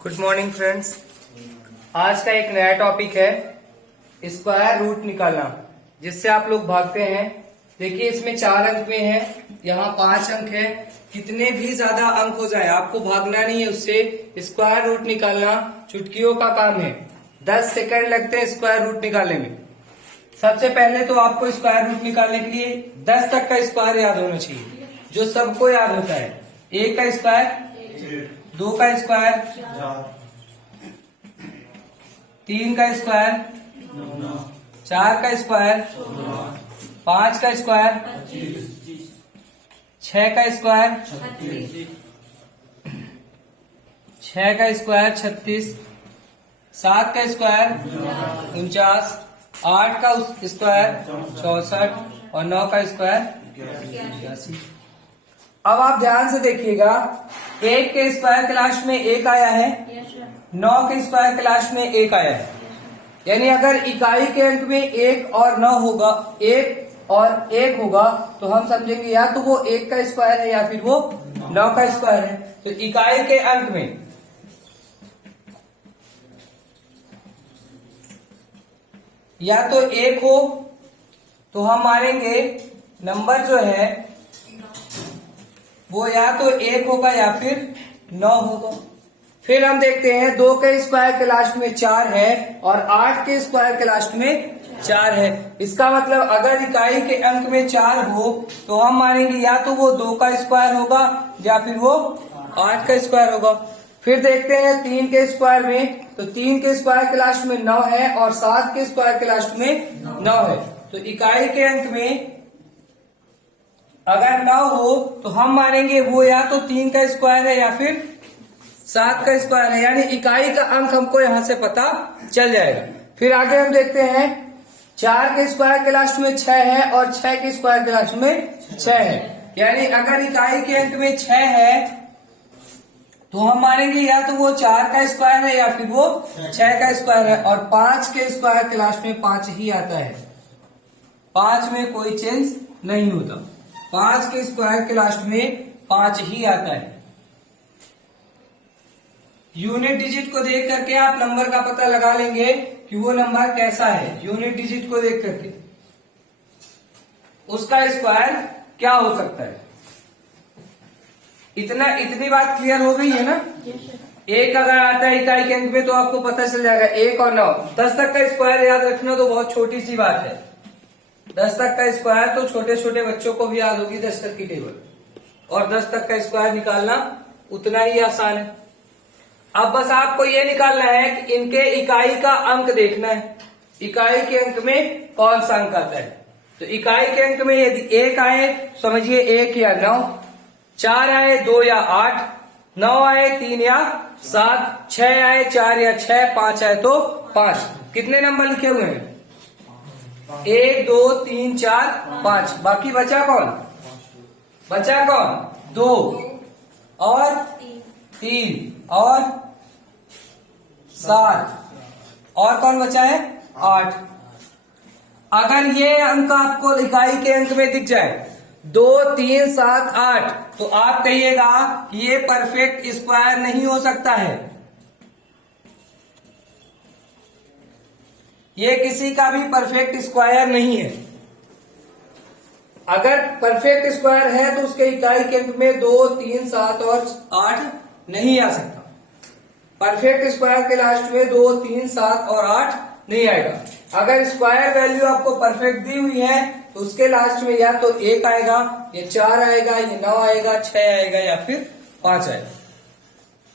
Good morning friends. आज का एक नया टॉपिक है स्क्वायर रूट निकालना, जिससे आप लोग भागते हैं। देखिए इसमें 4 अंक में है, यहाँ 5 अंक है। कितने भी ज्यादा अंक हो जाए आपको भागना नहीं है उससे। स्क्वायर रूट निकालना चुटकियों का काम है। 10 सेकंड लगते हैं स्क्वायर रूट निकालने में। सबसे पहले तो आपको स्क्वायर रूट निकालने के लिए 10 तक का स्क्वायर याद होना चाहिए, जो सबको याद होता है। 1 का स्क्वायर, 2 का स्क्वायर, 3 का स्क्वायर, 4 का स्क्वायर, 5 का स्क्वायर, 6 का स्क्वायर, 6 का स्क्वायर 36, 7 का स्क्वायर 49, 8 का स्क्वायर 64 और 9 का स्क्वायर 82। अब आप ध्यान से देखिएगा, 1 के स्क्वायर के लास्ट में 1 आया है, 9 के स्क्वायर के लास्ट में 1 आया है। यानी अगर इकाई के अंक में 1 और 9 होगा, 1 और 1 होगा, तो हम समझेंगे या तो वो 1 का स्क्वायर है या फिर वो 9 का स्क्वायर है। तो इकाई के अंक में या तो 1 हो तो हम मानेंगे नंबर जो है वो या तो 1 होगा या फिर 9 होगा। फिर हम देखते हैं 2 के स्क्वायर के लास्ट में 4 है और 8 के स्क्वायर के लास्ट में 4 है। इसका मतलब अगर इकाई के अंक में 4 हो तो हम मानेंगे या तो वो 2 का स्क्वायर होगा या फिर वो 8 का स्क्वायर होगा। फिर देखते हैं 3 के स्क्वायर में, तो 3 के स्क्वायर के लास्ट में 9 है और 7 के स्क्वायर के लास्ट में 9 है। तो इकाई के अंक में अगर 9 हो तो हम मानेंगे वो या तो 3 का स्क्वायर है या फिर 7 का स्क्वायर है। यानी इकाई का अंक हमको यहां से पता चल जाएगा। फिर आगे हम देखते हैं 4 के स्क्वायर के लास्ट में 6 है और 6 के स्क्वायर के लास्ट में 6 है। यानी अगर इकाई के अंक में 6 है तो हम मानेंगे या तो वो 4 का स्क्वायर है या फिर वो 6 का स्क्वायर है। और 5 के स्क्वायर के लास्ट में 5 ही आता है, 5 में कोई चेंज नहीं होता। 5 के स्क्वायर के लास्ट में 5 ही आता है। यूनिट डिजिट को देख करके आप नंबर का पता लगा लेंगे कि वो नंबर कैसा है। यूनिट डिजिट को देख करके उसका स्क्वायर क्या हो सकता है। इतनी बात क्लियर हो गई है ना। 1 अगर आता है इकाई के अंक में तो आपको पता चल जाएगा 1 और 9। 10 तक का स्क्वायर याद रखना तो बहुत छोटी सी बात है। 10 तक का स्क्वायर तो छोटे छोटे बच्चों को भी याद होगी 10 तक की टेबल, और 10 तक का स्क्वायर निकालना उतना ही आसान है। अब बस आपको ये निकालना है कि इनके इकाई का अंक देखना है, इकाई के अंक में कौन सा अंक आता है। तो इकाई के अंक में यदि 1 आए समझिए 1 या 9, 4 आए 2 या 8, 9 आए 3 या 7, 6 आए 4 या 6, 5 आए तो 5। कितने नंबर लिखे हुए हैं? 1 2 3 4 5। बाकी बचा कौन? बचा कौन? 2 और 3 और 7 और कौन बचा है? 8। अगर ये अंक आपको इकाई के अंक में दिख जाए 2 3 7 8 तो आप कहिएगा कि ये परफेक्ट स्क्वायर नहीं हो सकता है, ये किसी का भी परफेक्ट स्क्वायर नहीं है। अगर परफेक्ट स्क्वायर है तो उसके इकाई के अंक में 2 3 7 और 8 नहीं आ सकता। परफेक्ट स्क्वायर के लास्ट में 2 3 7 और 8 नहीं आएगा। अगर स्क्वायर वैल्यू आपको परफेक्ट दी हुई है तो उसके लास्ट में या तो 1 आएगा, या 4 आएगा, या 9 आएगा, 6 आएगा या फिर 5 आएगा।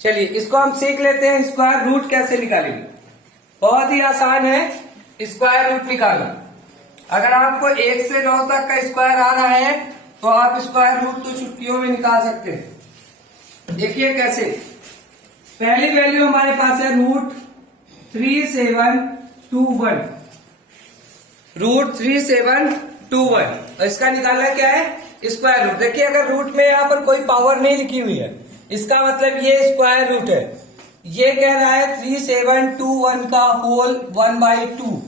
चलिए इसको हम सीख लेते हैं, स्क्वायर रूट कैसे निकालेंगे। बहुत ही आसान है स्क्वायर रूट निकालना। अगर आपको 1 से 9 तक का स्क्वायर आ रहा है तो आप स्क्वायर रूट तो चुटकियों में निकाल सकते हैं। देखिए कैसे। पहली वैल्यू हमारे पास है √3721, √3721 और इसका निकालना क्या है? Square root. देखिए अगर रूट में यहाँ पर कोई पावर नहीं लिखी हुई है इसका मतलब ये स्क्वायर रूट है। ये कह रहा है 3721 का होल 1/2।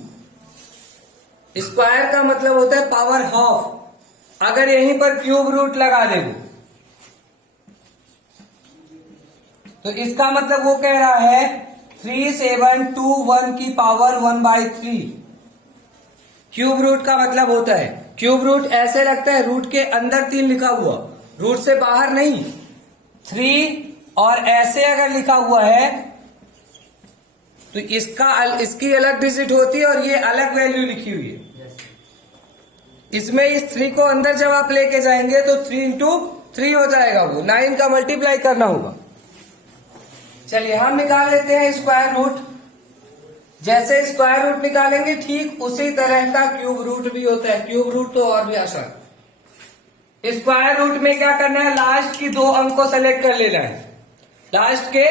स्क्वायर का मतलब होता है पावर हाफ। अगर यहीं पर क्यूब रूट लगा देंगे तो इसका मतलब वो कह रहा है 3721 की पावर 1/3। क्यूब रूट का मतलब होता है, क्यूब रूट ऐसे लगता है रूट के अंदर 3 लिखा हुआ, रूट से बाहर नहीं, 3 और ऐसे अगर लिखा हुआ है तो इसकी अलग डिजिट होती है और ये अलग वैल्यू लिखी हुई है। इसमें इस 3 को अंदर जब आप लेके जाएंगे तो 3 इंटू 3 हो जाएगा, वो 9 का मल्टीप्लाई करना होगा। चलिए हम निकाल लेते हैं स्क्वायर रूट। जैसे स्क्वायर रूट निकालेंगे ठीक उसी तरह का क्यूब रूट भी होता है। क्यूब रूट तो और भी आसान। स्क्वायर रूट में क्या करना है, लास्ट की 2 अंक को सेलेक्ट कर लेना है। लास्ट के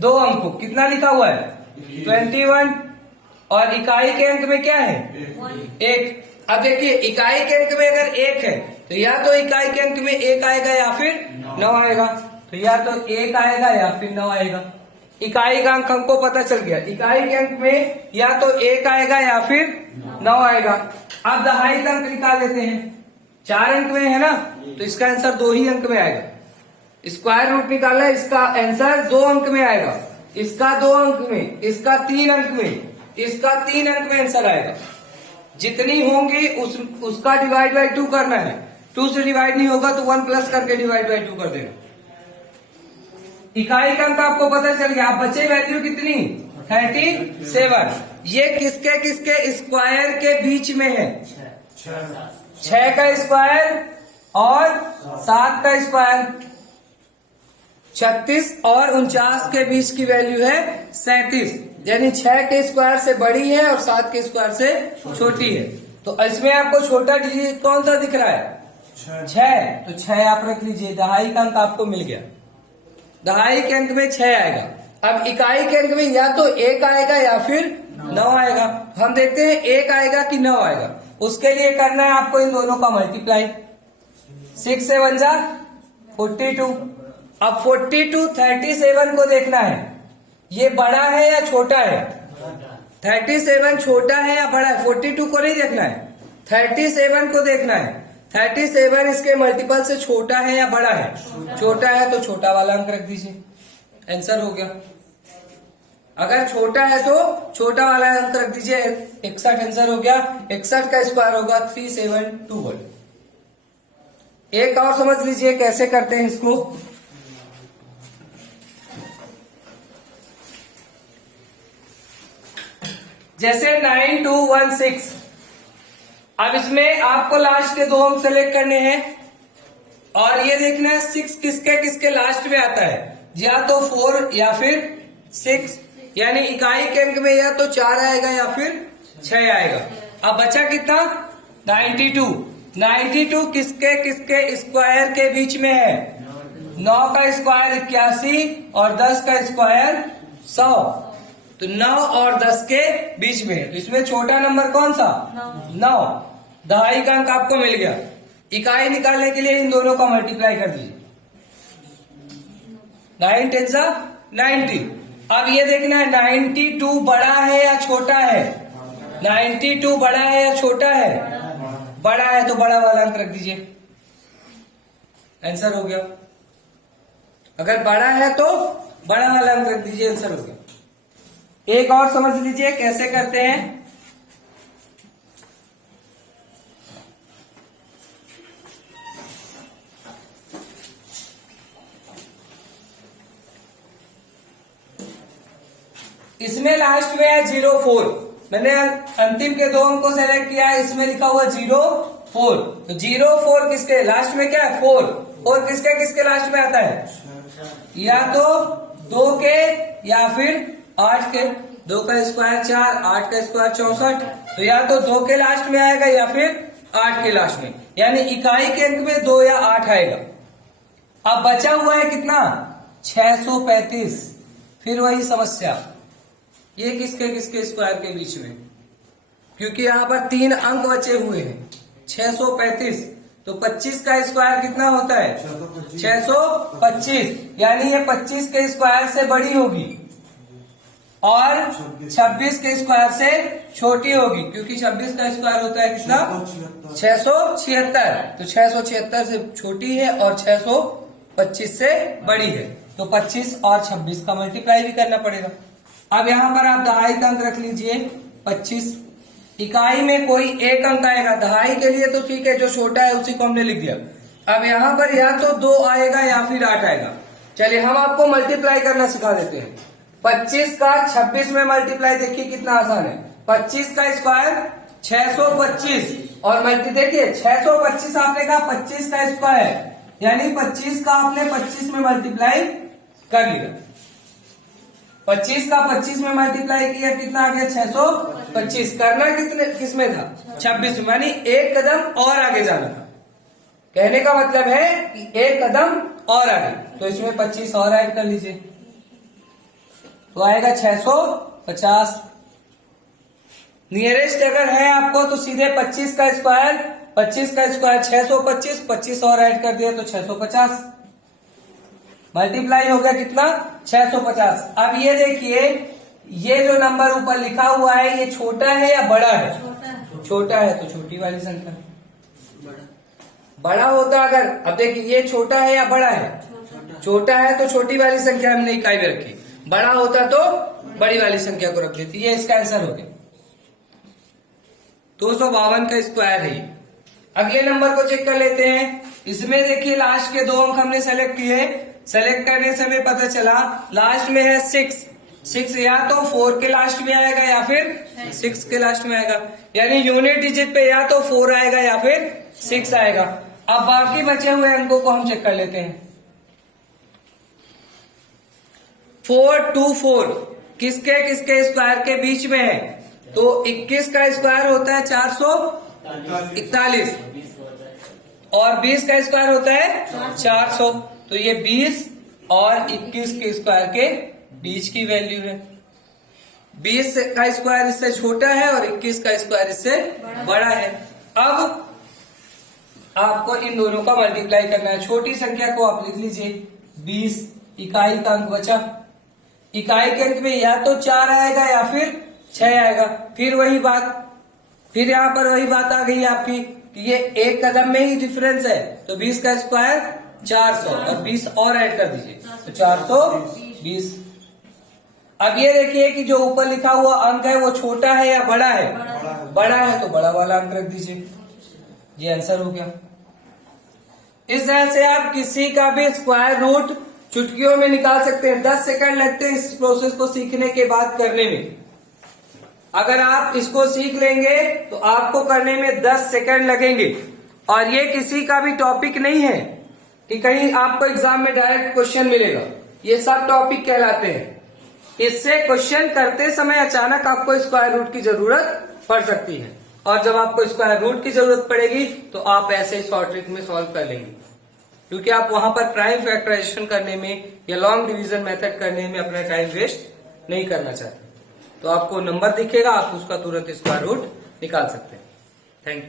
2 अंक को, कितना लिखा हुआ है 21 और इकाई के अंक में क्या है 1। अब देखिए इकाई के अंक में अगर 1 है तो या तो इकाई के अंक में 1 आएगा या फिर 9 आएगा। तो या तो 1 आएगा या फिर 9 आएगा। इकाई का अंक हमको पता चल गया, इकाई के अंक में या तो 1 आएगा या फिर 9 आएगा। अब दहाई का अंक निकाल लेते हैं। 4 अंक में है ना, तो इसका आंसर 2 ही अंक में आएगा। स्क्वायर रूट निकाला, इसका आंसर 2 अंक में आएगा, इसका 2 अंक में, इसका 3 अंक में, इसका 3 अंक में आंसर आएगा। जितनी होंगी उसका डिवाइड बाई 2 करना है। 2 से डिवाइड नहीं होगा तो 1 प्लस करके डिवाइड बाई 2 कर देना। इकाई का अंक आपको पता चल गया। आप बचे वैल्यू कितनी 37। ये किसके किसके स्क्वायर के बीच में है, 6 का स्क्वायर और 7 का स्क्वायर। 36 और 49 के बीच की वैल्यू है 37, यानी 6 के स्क्वायर से बड़ी है और 7 के स्क्वायर से छोटी है। तो इसमें आपको छोटा डिजिट कौन सा दिख रहा है 6, तो 6 आप रख लीजिए। दहाई का अंक आपको मिल गया, दहाई के अंक में 6 आएगा। अब इकाई के अंक में या तो 1 आएगा या फिर 9 आएगा। हम देखते हैं 1 आएगा कि 9 आएगा। उसके लिए करना है आपको इन दोनों का मल्टीप्लाई। 6 से 1 जा 42। अब 42 37 को देखना है, ये बड़ा है या छोटा है। 37 छोटा है या बड़ा है, 42 को नहीं देखना है, 37 को देखना है। 37 इसके मल्टीपल से छोटा है या बड़ा है, छोटा है तो छोटा वाला अंक रख दीजिए, आंसर हो गया। अगर छोटा है तो छोटा वाला अंक रख दीजिए, 61 आंसर हो गया। 61 का स्क्वायर होगा 3721। एक और समझ लीजिए कैसे करते हैं इसको। जैसे 9216, अब इसमें आपको लास्ट के 2 अंक सेलेक्ट करने हैं और ये देखना है 6 किसके किसके लास्ट में आता है, या तो 4 या फिर 6, यानी इकाई के अंक में या तो 4 आएगा या फिर 6 आएगा। अब बचा कितना 92। 92 किसके किसके स्क्वायर के बीच में है, 9 का स्क्वायर 81 और 10 का स्क्वायर 100, तो 9 और 10 के बीच में है। तो इसमें छोटा नंबर कौन सा 9। दहाई का अंक आपको मिल गया। इकाई निकालने के लिए इन दोनों का मल्टीप्लाई कर दीजिए, 9 10 जा 90। अब ये देखना है 92 बड़ा है या छोटा है, 92 बड़ा है या छोटा है, बड़ा है तो बड़ा वाला अंक रख दीजिए, आंसर हो गया। अगर बड़ा है तो बड़ा वाला अंक रख दीजिए, आंसर हो गया। एक और समझ लीजिए कैसे करते हैं। इसमें लास्ट में है 04, मैंने अंतिम के 2 अंक को सेलेक्ट किया है, इसमें लिखा हुआ 04। तो 04 किसके लास्ट में क्या है 4, और किसके किसके लास्ट में आता है, या तो 2 के या फिर 8 के। 2 का स्क्वायर 4, 8 का स्क्वायर 64, तो या तो 2 के लास्ट में आएगा या फिर 8 के लास्ट में, यानी इकाई के अंक में 2 या 8 आएगा। अब बचा हुआ है कितना 635। फिर वही समस्या, ये किसके किसके स्क्वायर के बीच में, क्योंकि यहाँ पर 3 अंक बचे हुए हैं। 635 तो 25 का स्क्वायर कितना होता है 625, यानी ये 25 के स्क्वायर से बड़ी होगी और 26 के स्क्वायर से छोटी होगी, क्योंकि 26 का स्क्वायर होता है कितना 676। तो 676 से छोटी है और 625 से बड़ी है। तो 25 और 26 का मल्टीप्लाई भी करना पड़ेगा। अब यहां पर आप दहाई का अंक रख लीजिए 25। इकाई में कोई एक अंक आएगा, दहाई के लिए तो ठीक है, जो छोटा है उसी को हमने लिख दिया। अब यहां पर या तो 2 आएगा या फिर 8 आएगा। चलिए हम आपको मल्टीप्लाई करना सिखा देते हैं। 25 का 26 में मल्टीप्लाई देखिए कितना आसान है। 25 का स्क्वायर 625 और मल्टी देखिए 625 आपने कहा 25 का स्क्वायर, यानी 25 का आपने 25 में मल्टीप्लाई कर लिया। 25 का 25 में मल्टीप्लाई किया, कितना आ गया 625। करना किस में था 26 में, यानी एक कदम और आगे जाना था। कहने का मतलब है कि एक कदम और आगे, तो इसमें 25 और ऐड कर लीजिए तो आएगा 650। नियरेस्ट अगर है आपको तो सीधे 25 का स्क्वायर 625, 25 और ऐड कर दिया तो 650। मल्टीप्लाई हो गया कितना 650। अब ये देखिए, ये जो नंबर ऊपर लिखा हुआ है ये छोटा है या बड़ा है? छोटा है तो छोटी वाली संख्या। बड़ा होता अगर, अब देखिए ये छोटा है या बड़ा है? छोटा है तो छोटी वाली संख्या हमने इकाई में रखी, बड़ा होता तो बड़ी वाली संख्या को रख देती। ये इसका आंसर हो गया 252 का स्क्वायर है। अगले नंबर को चेक कर लेते हैं। इसमें देखिए लास्ट के 2 अंक हमने सेलेक्ट किए। सेलेक्ट करने से हमें पता चला लास्ट में है 6 या तो 4 के लास्ट में आएगा या फिर 6 के लास्ट में आएगा, यानी यूनिट डिजिट पे या तो 4 आएगा या फिर 6 आएगा। अब बाकी बचे हुए अंकों को हम चेक कर लेते हैं। 424 किसके किसके स्क्वायर के बीच में है? तो 21 का स्क्वायर होता है 441 और 20 का स्क्वायर होता है 400। तो ये 20 और 21 के स्क्वायर के बीच की वैल्यू है। 20 का स्क्वायर इससे छोटा है और 21 का स्क्वायर इससे बड़ा है। अब आपको इन दोनों का मल्टीप्लाई करना है। छोटी संख्या को आप लिख लीजिए 20, इकाई का अंक बचा। इकाई के अंक में या तो 4 आएगा या फिर 6 आएगा। फिर वही बात, फिर यहाँ पर वही बात आ गई आपकी कि ये एक कदम में ही डिफरेंस है, तो 20 का स्क्वायर 400 और 20 और ऐड कर दीजिए तो 420। अब ये देखिए कि जो ऊपर लिखा हुआ अंक है वो छोटा है या बड़ा है? बड़ा है तो बड़ा वाला अंक रख दीजिए। ये आंसर हो गया। इस तरह से आप किसी का भी स्क्वायर रूट चुटकियों में निकाल सकते हैं। 10 सेकंड लगते हैं इस प्रोसेस को सीखने के बाद करने में। अगर आप इसको सीख लेंगे तो आपको करने में 10 सेकंड लगेंगे। और ये किसी का भी टॉपिक नहीं है कि कहीं आपको एग्जाम में डायरेक्ट क्वेश्चन मिलेगा। ये सब टॉपिक कहलाते हैं। इससे क्वेश्चन करते समय अचानक आपको स्क्वायर रूट की जरूरत पड़ सकती है, और जब आपको स्क्वायर रूट की जरूरत पड़ेगी तो आप ऐसे शॉर्ट ट्रिक में सॉल्व कर लेंगे, क्योंकि आप वहां पर प्राइम फैक्टराइजेशन करने में या लॉन्ग डिवीजन मेथड करने में अपना टाइम वेस्ट नहीं करना चाहते। तो आपको नंबर दिखेगा, आप उसका तुरंत स्क्वायर रूट निकाल सकते हैं। Thank you.